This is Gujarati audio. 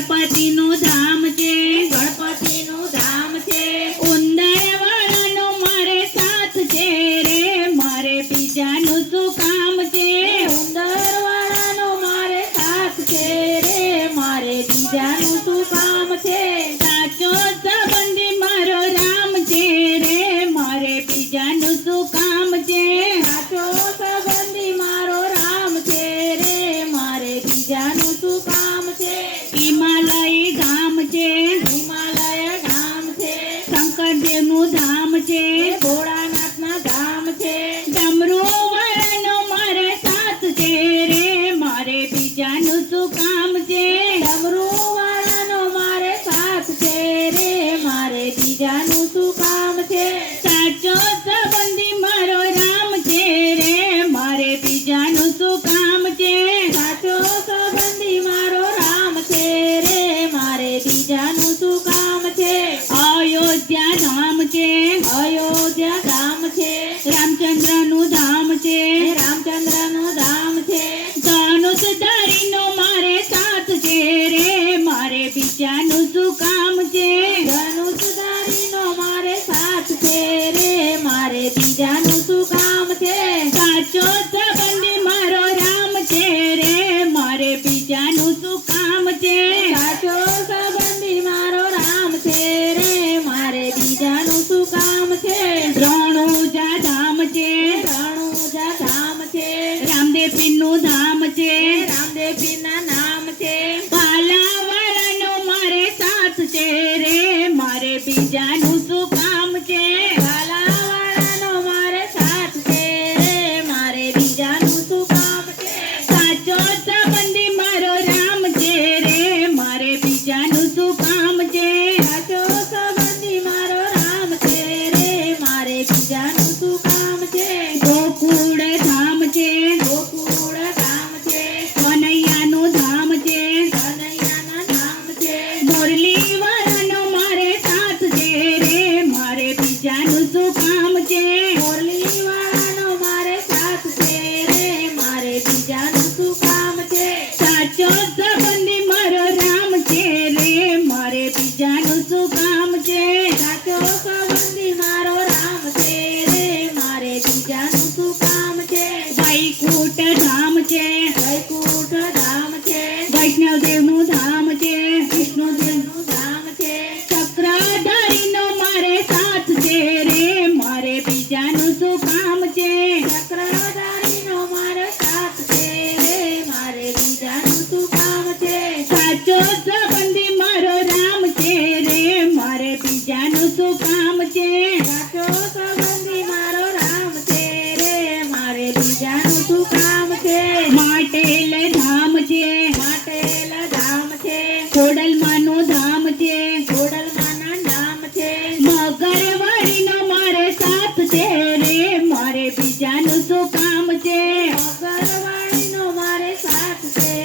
ગણપતિનું ધામ છે, ગણપતિનું ધામ છે, ઉંદરવાળાનો મારે સાથ છે રે, મારે બીજાનું શું કામ છે, ઉંદરવાળાનો મારે સાથ છે રે, મારે બીજાનું શું કામ છે, સાચો સંબંધી મારો રામ છે રે, મારે બીજાનું શું કામ છે, સાચો સંબંધી મારો રામ છે રે, મારે બીજાનું શું કામ છે, હિમાલય ધામ છે, હિમાલય ધામ છે, શંકરદેવનું ધામ છે, ભોળાનાથના ધામ છે, ડમરુવાળાનો મારે સાથ છે રે, મારે બીજાનું શું કામ છે, ડમરુવાળાનો મારે સાથ છે રે, મારે બીજાનું શું કામ છે, સાચો સંબંધી મારો રામ છે રે, મારે બીજાનું શું કામ છે, સાચો સંબંધી મારો રામ છે રે, મારે બીજાનું શું કામ છે, અયોધ્યા ધામ છે, અયોધ્યા ધામ છે, રામચંદ્રનું ધામ છે, રામચંદ્રનું ધામ છે, ધનુષધારીનો મારે સાથ છે રે, મારે બીજાનું શું કામ છે, ધનુષધારીનો મારે સાથ છે રે, મારે બીજાનું શું કામ છે, સાચો સંબંધી મારો રામ છે રે, મારે બીજાનું શું કામ છે, સાચો સંબંધી મારો રામ છે રે, મારે બીજાનું શું કામ છે, રણુજા ધામ છે, રણુજા ધામ છે, રામદેવપીરનું ધામ છે, રામદેવપીરના નામ છે, પાલાવાળાનો મારે સાથ છે રે, મારે બીજાનું શું કામ છે, કાલાવાળાનો મારે સાથ છે રે, મારે બીજાનું શું કામ છે, સાચો સંબંધી મારો રામ છે રે, મારે બીજાનું શું કામ છે, સાચો સંબંધી મારો રામ છે રે, મારે બીજાનું શું કામ છે, ગોકુળ ધામ છે, ગોકુળ ધામ છે, કનૈયાનું ધામ છે, કનૈયાના ધામ છે, મુરલીવાળાનો મારે સાથ છે રે, મારે બીજાનું શું કામ છે, મુરલીવાળાનો મારે સાથ છે રે, મારે બીજાનું શું કામ છે, સાચો સંબંધી મારો રામ છે રે, મારે બીજાનું શું કામ છે, સાચો સંબંધી મારો રામ છે રે, મારે બીજાનું શું કામ છે, વૈકુંઠ ધામ છે, વૈકુંઠ ધામ છે, વૈષ્ણવદેવનું ધામ છે, વિષ્ણુદેવનું ધામ છે, ચક્રધારીનો મારે સાથ છે રે, મારે બીજાનું શું કામ છે, ચક્રધારીનો મારો સાથ છે રે, મારે બીજાનું શું કામ છે, સાચો સંબંધી મારો રામ છે રે, મારે બીજાનું શું કામ છે, સાચો સંબંધી મારો રામ છે રે, મારે બીજાનું શું કામ છે, માટેલ ધામ છે, માટેલ ધામ છે, ખોડલમાનું ધામ છે, ખોડલમાના નામ છે, મગરવાળીનો મારે સાથ છે રે, મારે બીજાનું શું કામ છે, મગરવાળીનો મારે સાથ છે